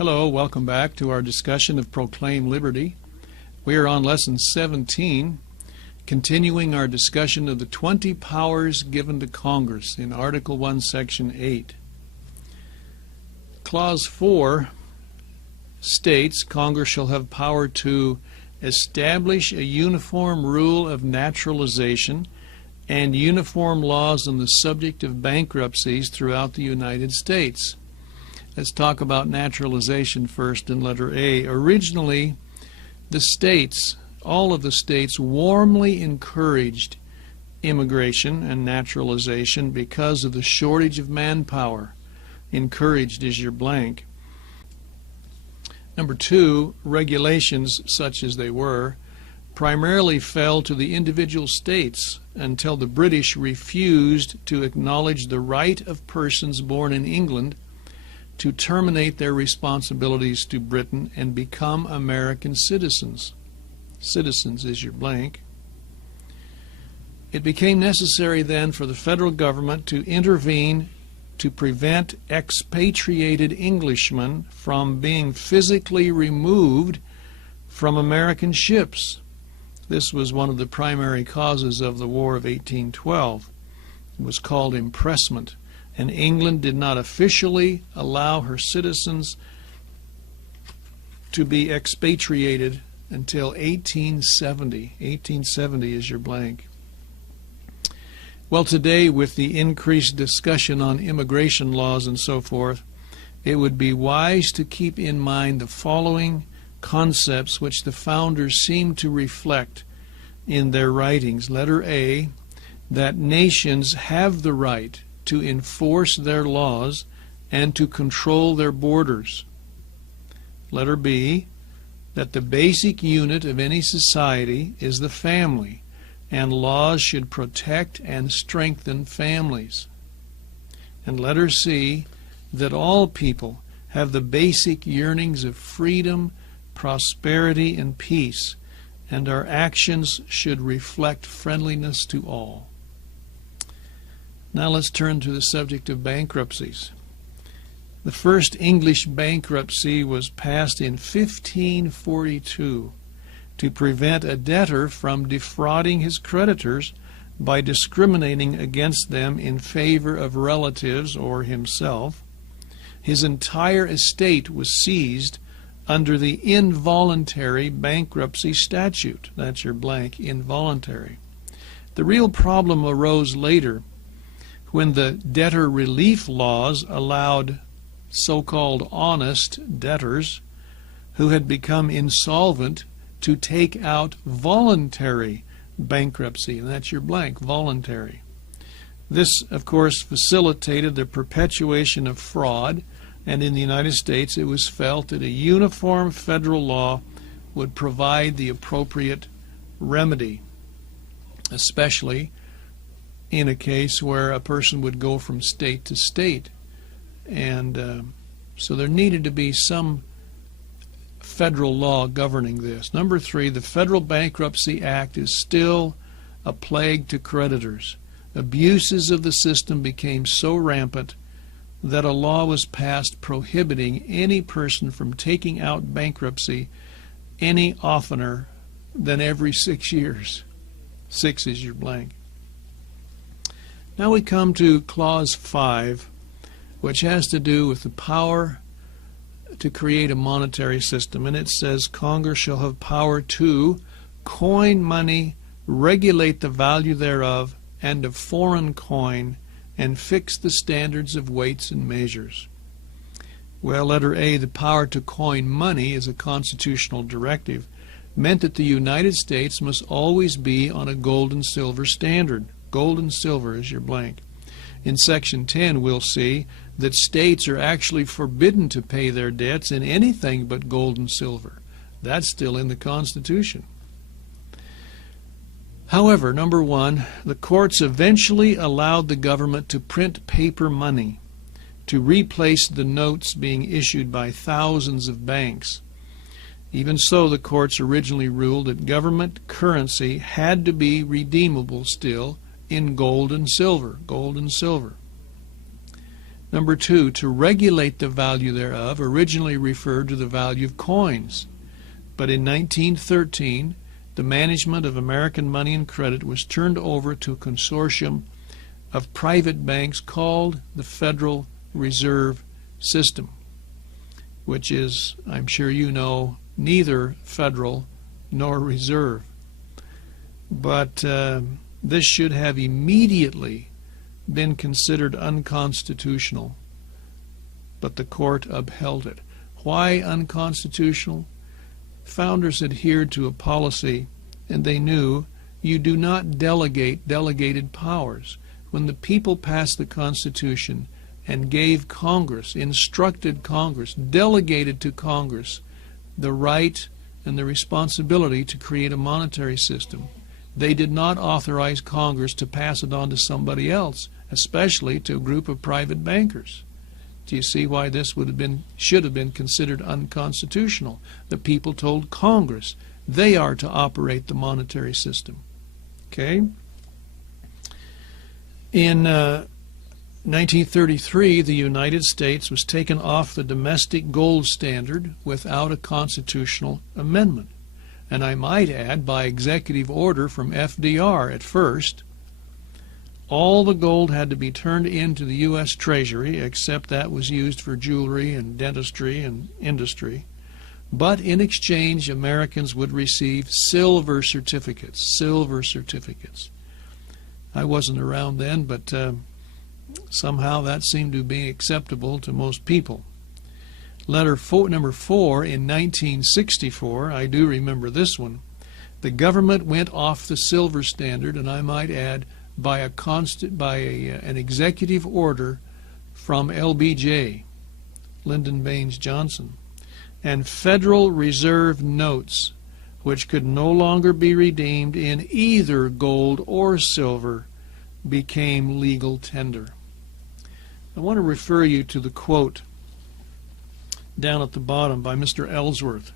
Hello, welcome back to our discussion of Proclaim Liberty. We are on Lesson 17, continuing our discussion of the 20 powers given to Congress in Article 1, Section 8. Clause 4 states Congress shall have power to establish a uniform rule of naturalization and uniform laws on the subject of bankruptcies throughout the United States. Let's talk about naturalization first in letter A. Originally, the states, all of the states, warmly encouraged immigration and naturalization because of the shortage of manpower. Encouraged is your blank. Number 2, regulations, such as they were, primarily fell to the individual states until the British refused to acknowledge the right of persons born in England to terminate their responsibilities to Britain and become American citizens. Citizens is your blank. It became necessary then for the federal government to intervene to prevent expatriated Englishmen from being physically removed from American ships. This was one of the primary causes of the War of 1812. It was called impressment, and England did not officially allow her citizens to be expatriated until 1870. 1870 is your blank. Well, today, with the increased discussion on immigration laws and so forth, it would be wise to keep in mind the following concepts which the founders seem to reflect in their writings. Letter A, that nations have the right to enforce their laws and to control their borders. Letter B, that the basic unit of any society is the family, and laws should protect and strengthen families. And letter C, that all people have the basic yearnings of freedom, prosperity, and peace, and our actions should reflect friendliness to all. Now let's turn to the subject of bankruptcies. The first English bankruptcy was passed in 1542 to prevent a debtor from defrauding his creditors by discriminating against them in favor of relatives or himself. His entire estate was seized under the involuntary bankruptcy statute. That's your blank, involuntary. The real problem arose later when the debtor relief laws allowed so-called honest debtors who had become insolvent to take out voluntary bankruptcy, and that's your blank, voluntary. This, of course, facilitated the perpetuation of fraud, and in the United States it was felt that a uniform federal law would provide the appropriate remedy, especially in a case where a person would go from state to state. And so there needed to be some federal law governing this. Number 3, the Federal Bankruptcy Act is still a plague to creditors. Abuses of the system became so rampant that a law was passed prohibiting any person from taking out bankruptcy any oftener than every 6 years. 6 is your blank. Now we come to Clause 5, which has to do with the power to create a monetary system. And it says, Congress shall have power to coin money, regulate the value thereof, and of foreign coin, and fix the standards of weights and measures. Well, letter A, the power to coin money is a constitutional directive, meant that the United States must always be on a gold and silver standard. Gold and silver is your blank. In Section 10, we'll see that states are actually forbidden to pay their debts in anything but gold and silver. That's still in the Constitution. However, number 1, the courts eventually allowed the government to print paper money to replace the notes being issued by thousands of banks. Even so, the courts originally ruled that government currency had to be redeemable still in gold and silver. Gold and silver. Number 2, to regulate the value thereof originally referred to the value of coins. But in 1913, the management of American money and credit was turned over to a consortium of private banks called the Federal Reserve System, which is, I'm sure you know, neither federal nor reserve. But this should have immediately been considered unconstitutional, but the court upheld it. Why unconstitutional? Founders adhered to a policy, and they knew you do not delegate delegated powers. When the people passed the Constitution and gave Congress, instructed Congress, delegated to Congress the right and the responsibility to create a monetary system, they did not authorize Congress to pass it on to somebody else, especially to a group of private bankers. Do you see why this should have been considered unconstitutional? The people told Congress they are to operate the monetary system. Okay? In 1933, the United States was taken off the domestic gold standard without a constitutional amendment. And I might add, by executive order from FDR at first, all the gold had to be turned into the U.S. Treasury, except that was used for jewelry and dentistry and industry. But in exchange, Americans would receive silver certificates. Silver certificates. I wasn't around then, but somehow that seemed to be acceptable to most people. Number 4, in 1964, I do remember this one, the government went off the silver standard, and I might add, by an executive order from LBJ, Lyndon Baines Johnson, and Federal Reserve notes, which could no longer be redeemed in either gold or silver, became legal tender. I want to refer you to the quote down at the bottom by Mr. Ellsworth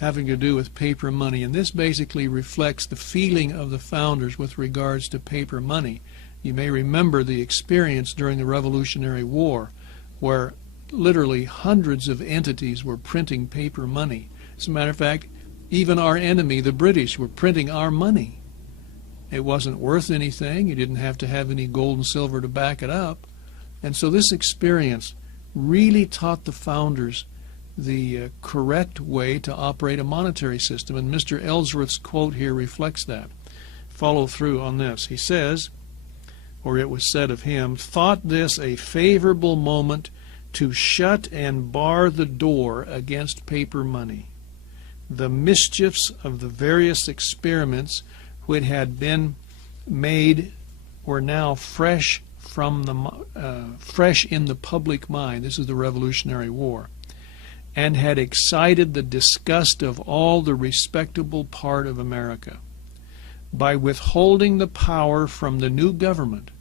having to do with paper money, and this basically reflects the feeling of the founders with regards to paper money. You may remember the experience during the Revolutionary War where literally hundreds of entities were printing paper money. As a matter of fact, even our enemy, the British, were printing our money. It wasn't worth anything. You didn't have to have any gold and silver to back it up. And so this experience really taught the founders the correct way to operate a monetary system, and Mr. Ellsworth's quote here reflects that. Follow through on this. He says, or it was said of him, thought this a favorable moment to shut and bar the door against paper money. The mischiefs of the various experiments which had been made were now fresh in the public mind. This is the Revolutionary War, and had excited the disgust of all the respectable part of America. By withholding the power from the new government,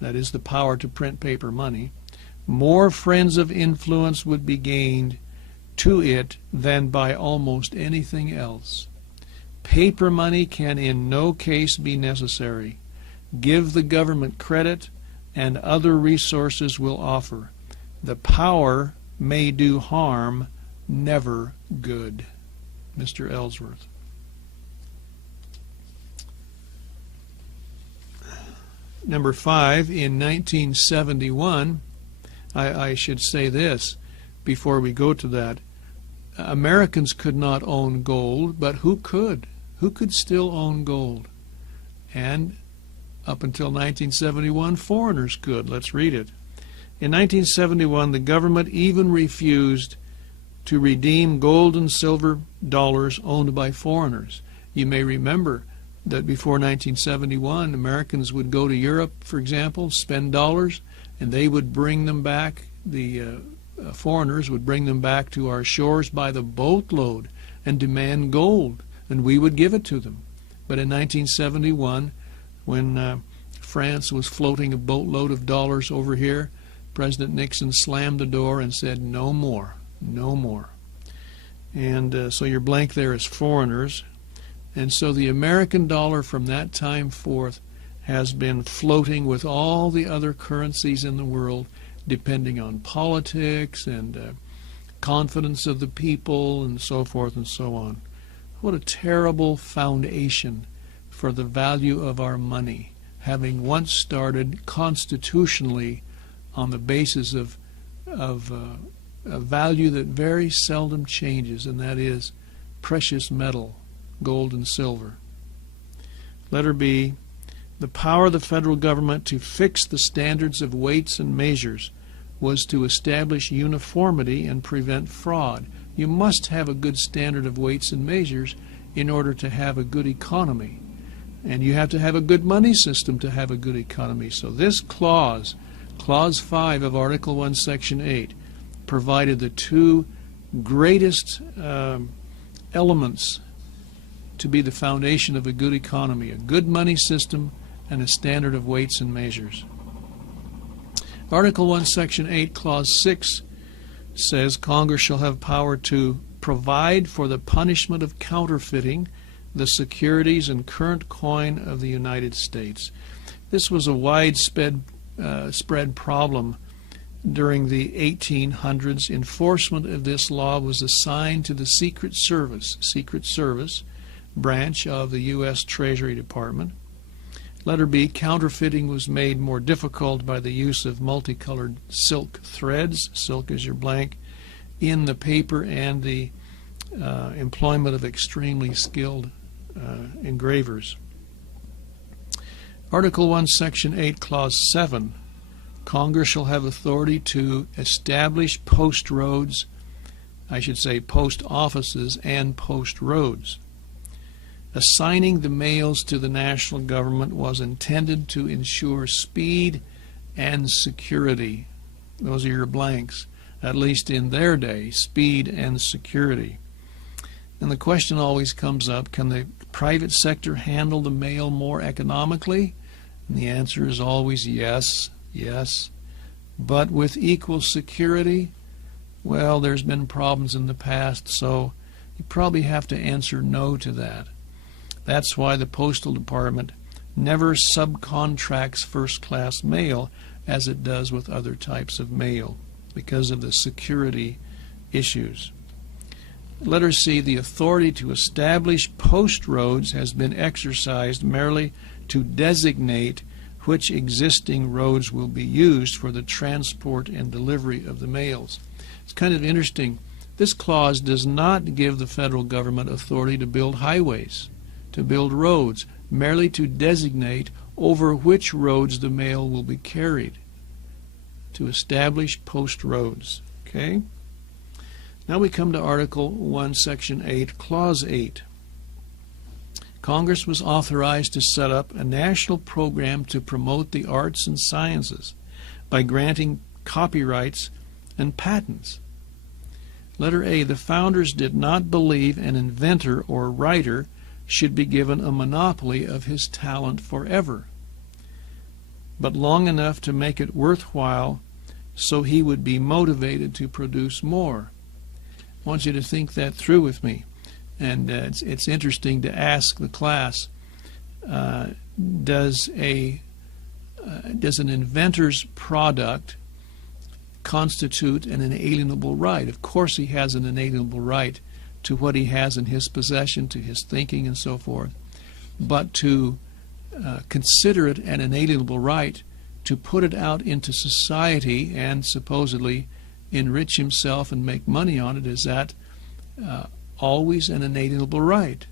that is the power to print paper money, more friends of influence would be gained to it than by almost anything else. Paper money can in no case be necessary. Give the government credit, and other resources will offer. The power may do harm, never good. Mr. Ellsworth. Number 5, in 1971, I should say this before we go to that. Americans could not own gold, but who could? Who could still own gold? And up until 1971, foreigners could. Let's read it. In 1971, the government even refused to redeem gold and silver dollars owned by foreigners. You may remember that before 1971, Americans would go to Europe, for example, spend dollars, and they would bring them back, the foreigners would bring them back to our shores by the boatload and demand gold, and we would give it to them. But in 1971, when France was floating a boatload of dollars over here, President Nixon slammed the door and said, no more, no more. And so your blank there is foreigners. And so the American dollar from that time forth has been floating with all the other currencies in the world, depending on politics and confidence of the people and so forth and so on. What a terrible foundation for the value of our money, having once started constitutionally on the basis of a value that very seldom changes, and that is precious metal, gold and silver. Letter B, the power of the federal government to fix the standards of weights and measures was to establish uniformity and prevent fraud. You must have a good standard of weights and measures in order to have a good economy. And you have to have a good money system to have a good economy. So this clause, Clause 5 of Article 1, Section 8, provided the two greatest elements to be the foundation of a good economy: a good money system and a standard of weights and measures. Article 1, Section 8, Clause 6 says Congress shall have power to provide for the punishment of counterfeiting the securities and current coin of the United States. This was a widespread spread problem during the 1800s. Enforcement of this law was assigned to the Secret Service branch of the U.S. Treasury Department. Letter B, counterfeiting was made more difficult by the use of multicolored silk threads, silk is your blank, in the paper, and the employment of extremely skilled engravers. Article 1, Section 8, Clause 7, Congress shall have authority to establish post roads, I should say post offices and post roads. Assigning the mails to the national government was intended to ensure speed and security. Those are your blanks, at least in their day, speed and security. And the question always comes up, can the private sector handle the mail more economically? And the answer is always yes, yes. But with equal security, well, there's been problems in the past, so you probably have to answer no to that. That's why the Postal Department never subcontracts first-class mail as it does with other types of mail, because of the security issues. Letter C, the authority to establish post roads has been exercised merely to designate which existing roads will be used for the transport and delivery of the mails. It's kind of interesting. This clause does not give the federal government authority to build highways, to build roads, merely to designate over which roads the mail will be carried, to establish post roads. Okay? Now we come to Article 1, Section 8, Clause 8. Congress was authorized to set up a national program to promote the arts and sciences by granting copyrights and patents. Letter A, the founders did not believe an inventor or writer should be given a monopoly of his talent forever, but long enough to make it worthwhile so he would be motivated to produce more. I want you to think that through with me. And it's interesting to ask the class, does an inventor's product constitute an inalienable right? Of course he has an inalienable right to what he has in his possession, to his thinking and so forth. But to consider it an inalienable right to put it out into society and supposedly enrich himself and make money on it, is that always an inalienable right?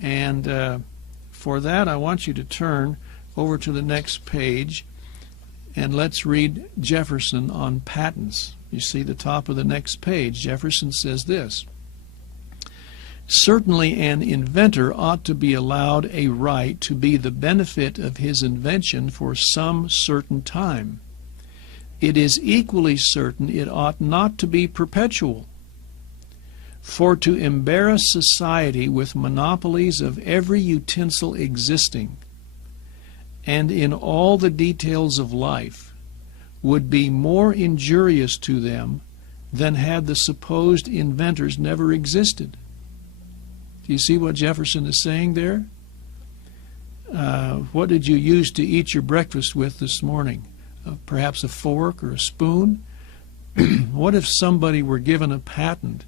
And for that, I want you to turn over to the next page and let's read Jefferson on patents. You see the top of the next page. Jefferson says this: certainly an inventor ought to be allowed a right to be the benefit of his invention for some certain time. It is equally certain it ought not to be perpetual. For to embarrass society with monopolies of every utensil existing, and in all the details of life, would be more injurious to them than had the supposed inventors never existed. Do you see what Jefferson is saying there? What did you use to eat your breakfast with this morning? perhaps a fork or a spoon? What if somebody were given a patent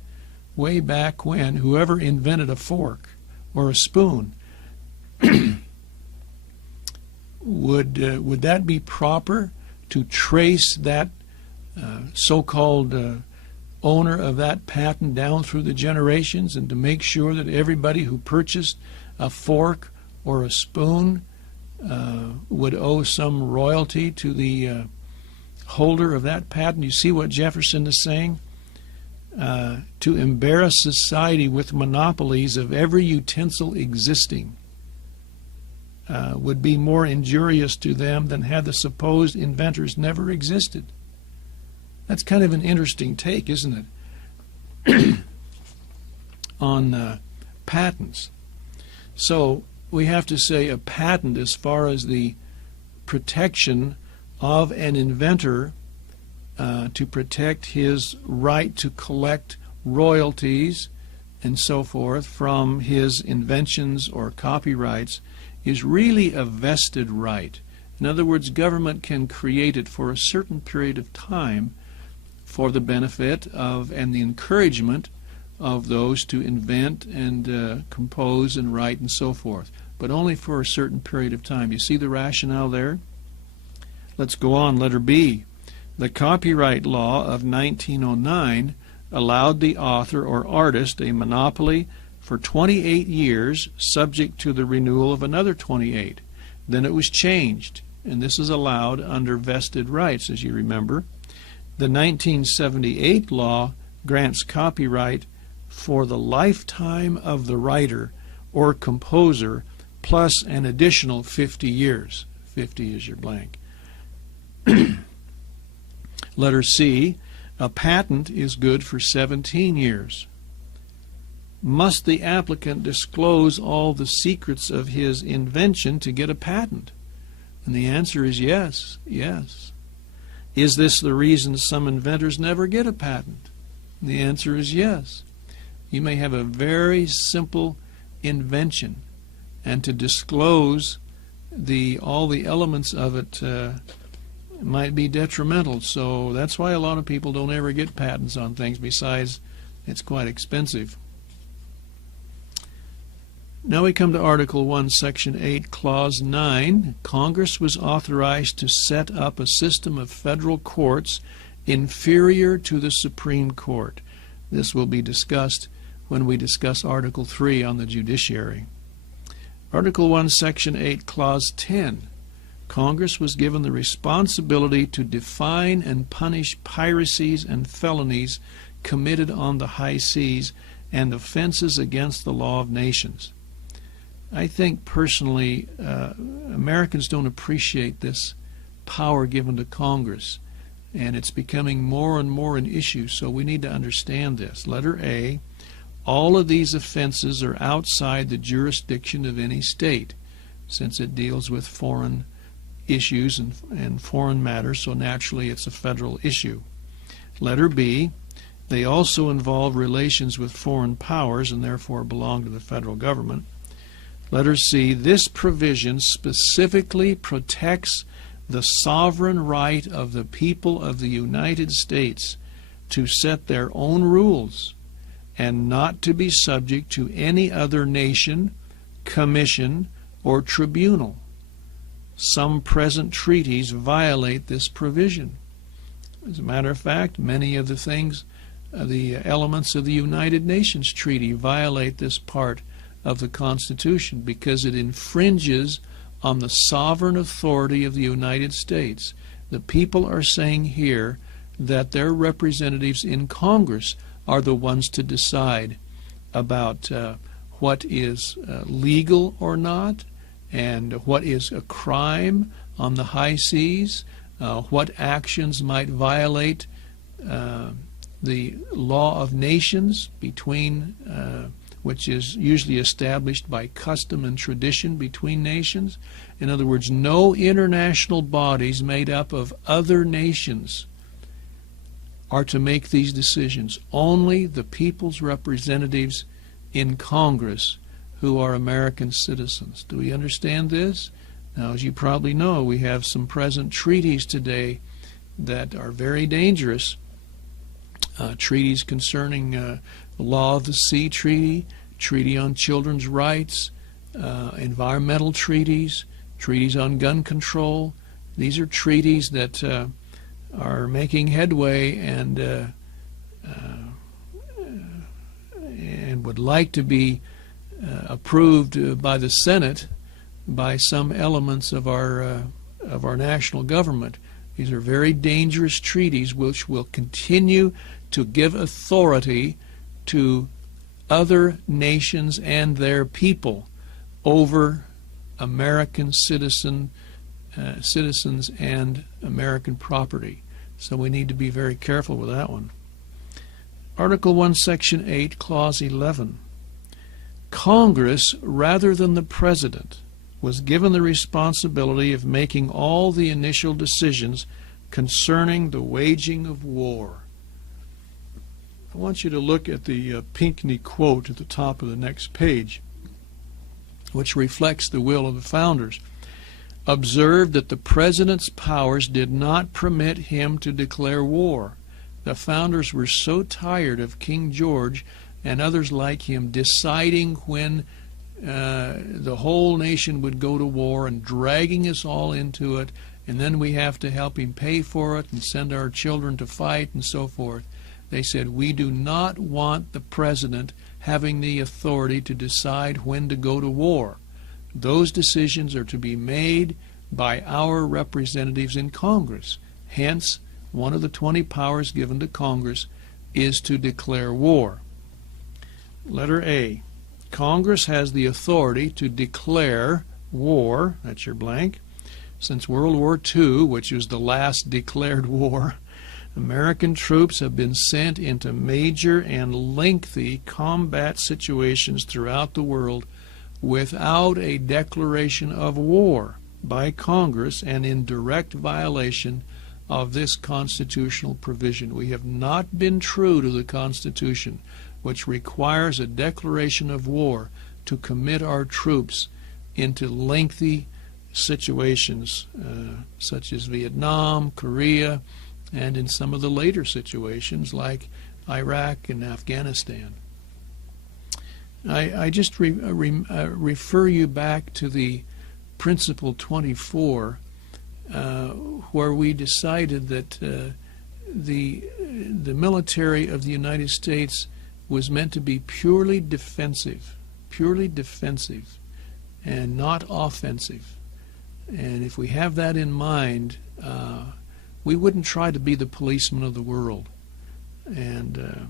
way back when, whoever invented a fork or a spoon? Would that be proper to trace that so-called owner of that patent down through the generations, and to make sure that everybody who purchased a fork or a spoon would owe some royalty to the holder of that patent? You see what Jefferson is saying? To embarrass society with monopolies of every utensil existing would be more injurious to them than had the supposed inventors never existed. That's kind of an interesting take, isn't it, on patents. So we have to say a patent, as far as the protection of an inventor to protect his right to collect royalties and so forth from his inventions or copyrights, is really a vested right. In other words, government can create it for a certain period of time for the benefit of and the encouragement of those to invent and compose and write and so forth, but only for a certain period of time. You see the rationale there? Let's go on. Letter B. The copyright law of 1909 allowed the author or artist a monopoly for 28 years, subject to the renewal of another 28. Then it was changed, and this is allowed under vested rights, as you remember. The 1978 law grants copyright for the lifetime of the writer or composer plus an additional 50 years. 50 is your blank. Letter C. A patent is good for 17 years. Must the applicant disclose all the secrets of his invention to get a patent? And the answer is yes, yes. Is this the reason some inventors never get a patent? And the answer is yes. You may have a very simple invention, and to disclose all the elements of it might be detrimental. So that's why a lot of people don't ever get patents on things. Besides, it's quite expensive. Now we come to Article 1, Section 8, Clause 9. Congress was authorized to set up a system of federal courts inferior to the Supreme Court. This will be discussed when we discuss Article 3 on the judiciary. Article 1, Section 8, Clause 10. Congress was given the responsibility to define and punish piracies and felonies committed on the high seas and offenses against the law of nations. I think personally Americans don't appreciate this power given to Congress, and it's becoming more and more an issue, so we need to understand this. Letter A, all of these offenses are outside the jurisdiction of any state, since it deals with foreign issues and foreign matters, so naturally it's a federal issue. Letter B, they also involve relations with foreign powers and therefore belong to the federal government. Letter C, this provision specifically protects the sovereign right of the people of the United States to set their own rules and not to be subject to any other nation, commission, or tribunal. Some present treaties violate this provision. As a matter of fact, many of the things, the elements of the United Nations Treaty violate this part of the Constitution because it infringes on the sovereign authority of the United States. The people are saying here that their representatives in Congress are the ones to decide about what is legal or not, and what is a crime on the high seas, what actions might violate the law of nations between which is usually established by custom and tradition between nations. In other words, no international bodies made up of other nations are to make these decisions. Only the people's representatives in Congress who are American citizens. Do we understand this? Now, as you probably know, we have some present treaties today that are very dangerous. Treaties concerning the Law of the Sea Treaty, Treaty on Children's Rights, environmental treaties, treaties on gun control. These are treaties that are making headway and would like to be approved by the Senate by some elements of our national government. These are very dangerous treaties which will continue to give authority to other nations and their people over American citizens and American property. So we need to be very careful with that one. Article 1, Section 8, Clause 11. Congress, rather than the President, was given the responsibility of making all the initial decisions concerning the waging of war. I want you to look at the Pinckney quote at the top of the next page, which reflects the will of the founders. Observe that the President's powers did not permit him to declare war. The founders were so tired of King George and others like him deciding when the whole nation would go to war and dragging us all into it, and then we have to help him pay for it and send our children to fight and so forth. They said, we do not want the President having the authority to decide when to go to war. Those decisions are to be made by our representatives in Congress. Hence, one of the 20 powers given to Congress is to declare war. Letter A. Congress has the authority to declare war, that's your blank. Since World War II, which was the last declared war, American troops have been sent into major and lengthy combat situations throughout the world without a declaration of war by Congress and in direct violation of this constitutional provision. We have not been true to the Constitution, which requires a declaration of war to commit our troops into lengthy situations such as Vietnam, Korea, and in some of the later situations like Iraq and Afghanistan. I just refer you back to the Principle 24, where we decided that the military of the United States was meant to be purely defensive, and not offensive. And if we have that in mind, we wouldn't try to be the policeman of the world. And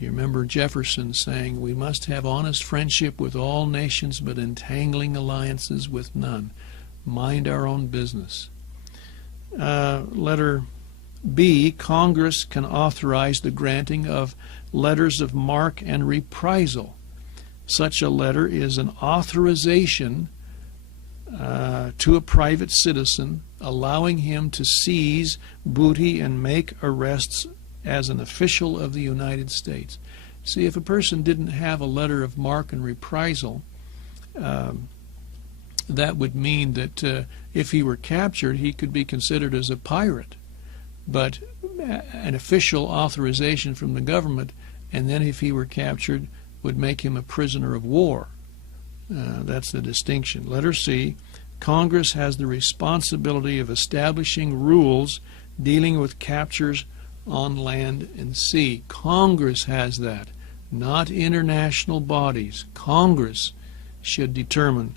you remember Jefferson saying, we must have honest friendship with all nations, but entangling alliances with none. Mind our own business. Letter B, Congress can authorize the granting of letters of marque and reprisal. Such a letter is an authorization to a private citizen, allowing him to seize booty and make arrests as an official of the United States. See, if a person didn't have a letter of marque and reprisal, that would mean that if he were captured, he could be considered as a pirate. But an official authorization from the government, and then if he were captured, would make him a prisoner of war. That's the distinction. Letter C, Congress has the responsibility of establishing rules dealing with captures on land and sea. Congress has that, not international bodies. Congress should determine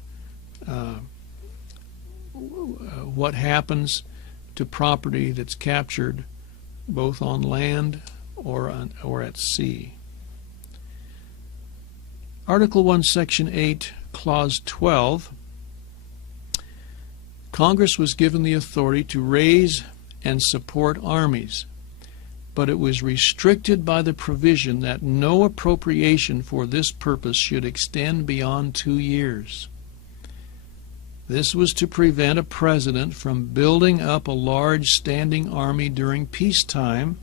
what happens to property that's captured both on land or at sea. Article 1, Section 8, Clause 12. Congress was given the authority to raise and support armies, but it was restricted by the provision that no appropriation for this purpose should extend beyond 2 years. This was to prevent a president from building up a large standing army during peacetime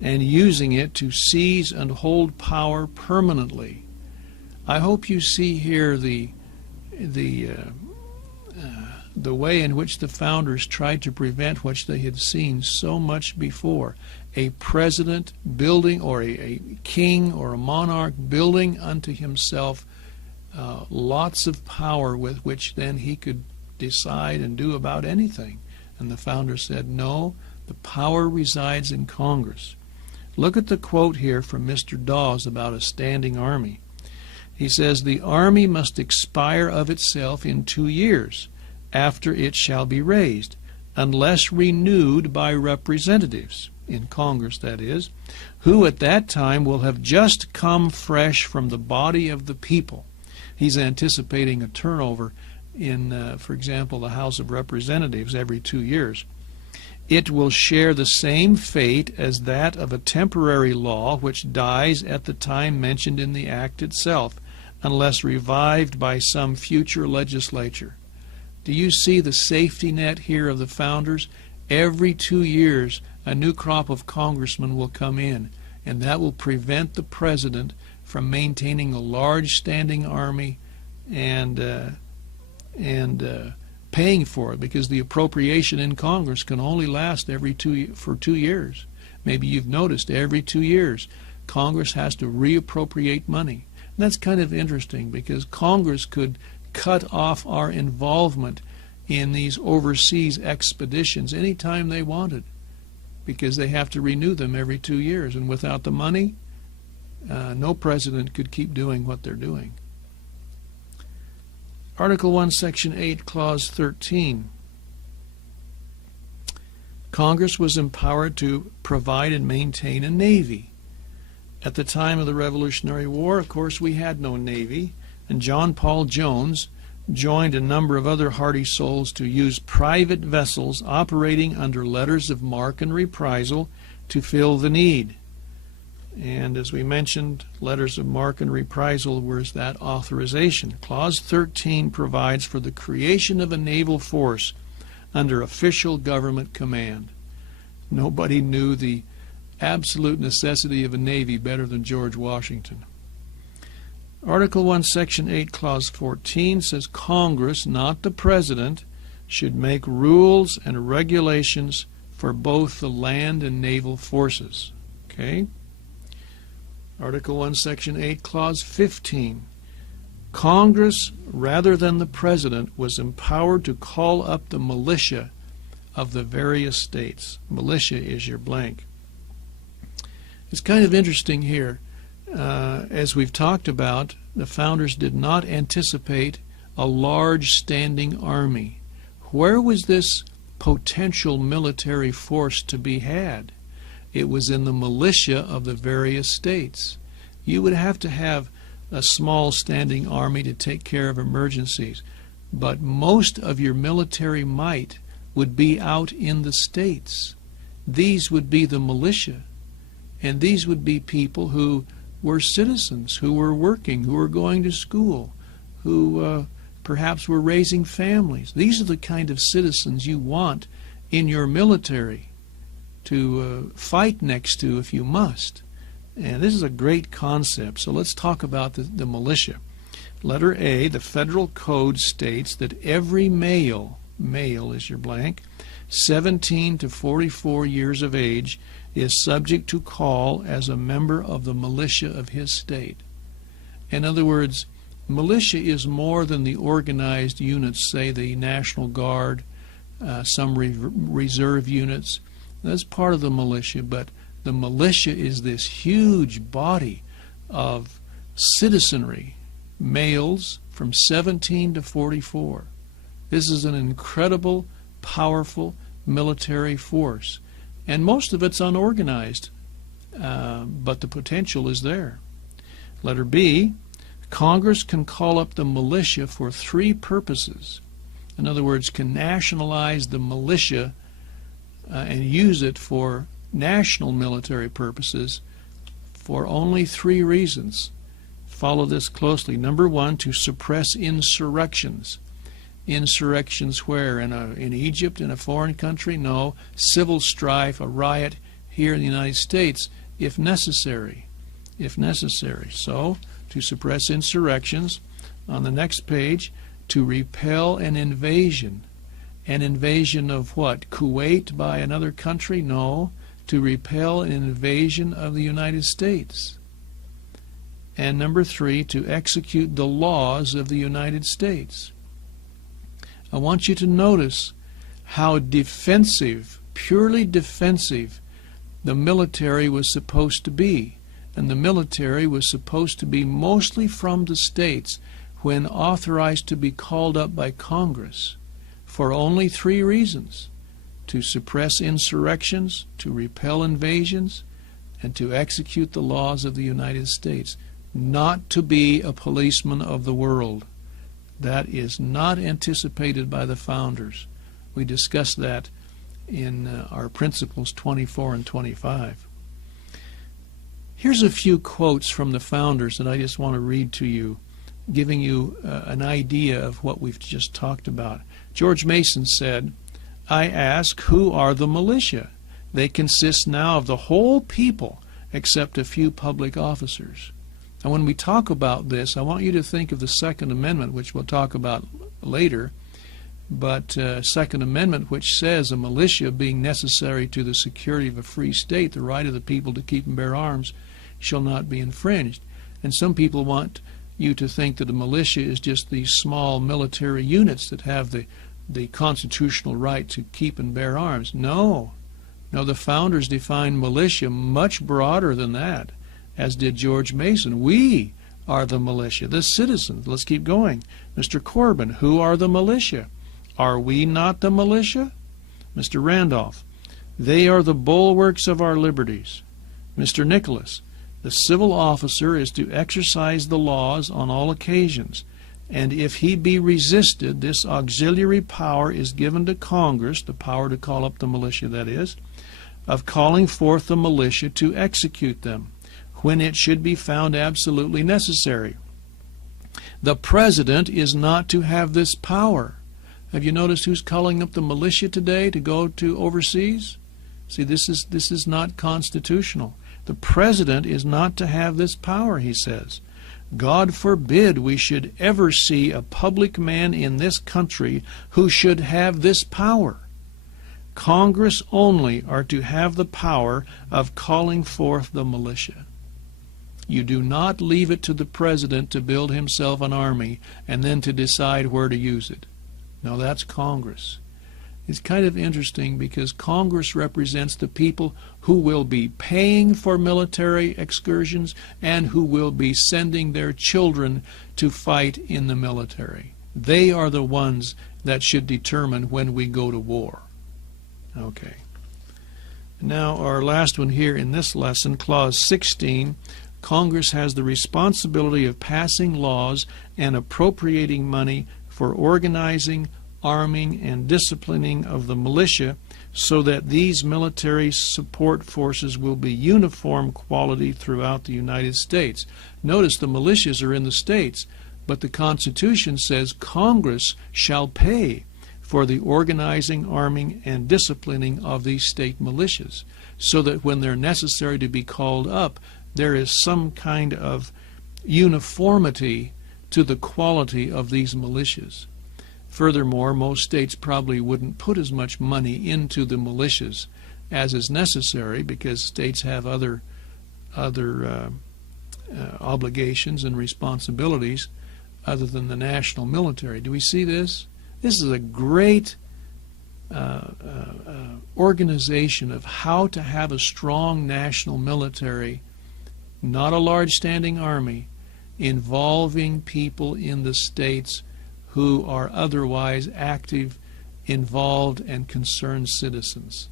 and using it to seize and hold power permanently. I hope you see here the the way in which the founders tried to prevent what they had seen so much before, a president building, or a king or a monarch building unto himself lots of power with which then he could decide and do about anything. And the founders said, no, the power resides in Congress. Look at the quote here from Mr. Dawes about a standing army. He says, the army must expire of itself in 2 years, after it shall be raised, unless renewed by representatives, in Congress that is, who at that time will have just come fresh from the body of the people. He's anticipating a turnover in, for example, the House of Representatives every 2 years. It will share the same fate as that of a temporary law which dies at the time mentioned in the act itself, unless revived by some future legislature. Do you see the safety net here of the founders? Every 2 years, a new crop of congressmen will come in, and that will prevent the president from maintaining a large standing army and paying for it, because the appropriation in Congress can only last for 2 years. Maybe you've noticed every 2 years Congress has to reappropriate money. And that's kind of interesting, because Congress could cut off our involvement in these overseas expeditions anytime they wanted, because they have to renew them every 2 years. And without the money, no president could keep doing what they're doing. Article 1, Section 8, Clause 13. Congress was empowered to provide and maintain a navy. At the time of the Revolutionary War, of course, we had no navy, and John Paul Jones joined a number of other hardy souls to use private vessels operating under letters of marque and reprisal to fill the need. And as we mentioned, letters of marque and reprisal was that authorization. Clause 13 provides for the creation of a naval force under official government command. Nobody knew the absolute necessity of a navy better than George Washington. Article 1, Section 8, Clause 14 says Congress, not the President, should make rules and regulations for both the land and naval forces. Okay? Article 1, Section 8, Clause 15. Congress, rather than the President, was empowered to call up the militia of the various states. Militia is your blank. It's kind of interesting here. As we've talked about, the founders did not anticipate a large standing army. Where was this potential military force to be had? It was in the militia of the various states. You would have to have a small standing army to take care of emergencies, but most of your military might would be out in the states. These would be the militia, and these would be people who were citizens, who were working, who were going to school, who perhaps were raising families. These are the kind of citizens you want in your military to fight next to if you must. And this is a great concept. So let's talk about the militia. Letter A, the federal code states that every male is your blank, 17 to 44 years of age, is subject to call as a member of the militia of his state. In other words, militia is more than the organized units, say the National Guard, some reserve units. That's part of the militia, but the militia is this huge body of citizenry, males from 17 to 44. This is an incredible, powerful military force. And most of it's unorganized, but the potential is there. Letter B, Congress can call up the militia for 3 purposes. In other words, can nationalize the militia and use it for national military purposes for only 3 reasons. Follow this closely. Number 1, to suppress insurrections. Insurrections where? In Egypt, in a foreign country? No. Civil strife, a riot here in the United States, if necessary. If necessary. So, to suppress insurrections. On the next page, to repel an invasion. An invasion of what? Kuwait by another country? No. To repel an invasion of the United States. And number 3, to execute the laws of the United States. I want you to notice how defensive, purely defensive, the military was supposed to be. And the military was supposed to be mostly from the states when authorized to be called up by Congress for only 3 reasons: to suppress insurrections, to repel invasions, and to execute the laws of the United States. Not to be a policeman of the world. That is not anticipated by the founders. We discussed that in our Principles 24 and 25. Here's a few quotes from the founders that I just want to read to you, giving you an idea of what we've just talked about. George Mason said, "I ask, who are the militia? They consist now of the whole people except a few public officers." And when we talk about this, I want you to think of the Second Amendment, which we'll talk about later. But Second Amendment, which says a militia being necessary to the security of a free state, the right of the people to keep and bear arms, shall not be infringed. And some people want you to think that a militia is just these small military units that have the constitutional right to keep and bear arms. No. No, the founders defined militia much broader than that, as did George Mason. We are the militia, the citizens. Let's keep going. Mr. Corbin, who are the militia? Are we not the militia? Mr. Randolph, they are the bulwarks of our liberties. Mr. Nicholas, the civil officer is to exercise the laws on all occasions, and if he be resisted, this auxiliary power is given to Congress, the power to call up the militia, that is, of calling forth the militia to execute them, when it should be found absolutely necessary. The President is not to have this power. Have you noticed who's calling up the militia today to go to overseas? See, this is not constitutional. The President is not to have this power, he says. God forbid we should ever see a public man in this country who should have this power. Congress only are to have the power of calling forth the militia. You do not leave it to the President to build himself an army and then to decide where to use it. No, that's Congress. It's kind of interesting because Congress represents the people who will be paying for military excursions and who will be sending their children to fight in the military. They are the ones that should determine when we go to war. Okay. Now our last one here in this lesson, Clause 16. Congress has the responsibility of passing laws and appropriating money for organizing, arming, and disciplining of the militia so that these military support forces will be uniform quality throughout the United States. Notice the militias are in the states, but the Constitution says Congress shall pay for the organizing, arming, and disciplining of these state militias so that when they're necessary to be called up, there is some kind of uniformity to the quality of these militias. Furthermore, most states probably wouldn't put as much money into the militias as is necessary because states have other obligations and responsibilities other than the national military. Do we see this? This is a great organization of how to have a strong national military, not a large standing army, involving people in the states who are otherwise active, involved, and concerned citizens.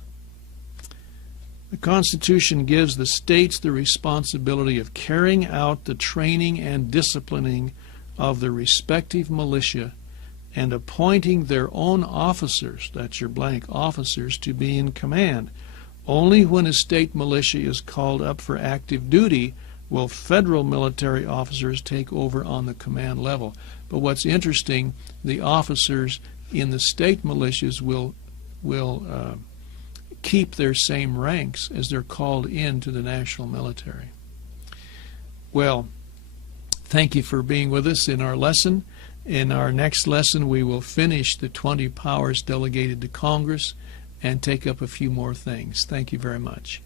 The Constitution gives the states the responsibility of carrying out the training and disciplining of the respective militia and appointing their own officers, that's your blank, officers, to be in command. Only when a state militia is called up for active duty will federal military officers take over on the command level. But what's interesting, the officers in the state militias will keep their same ranks as they're called into the national military. Well, thank you for being with us in our lesson, In our next lesson, we will finish the 20 powers delegated to Congress and take up a few more things. Thank you very much.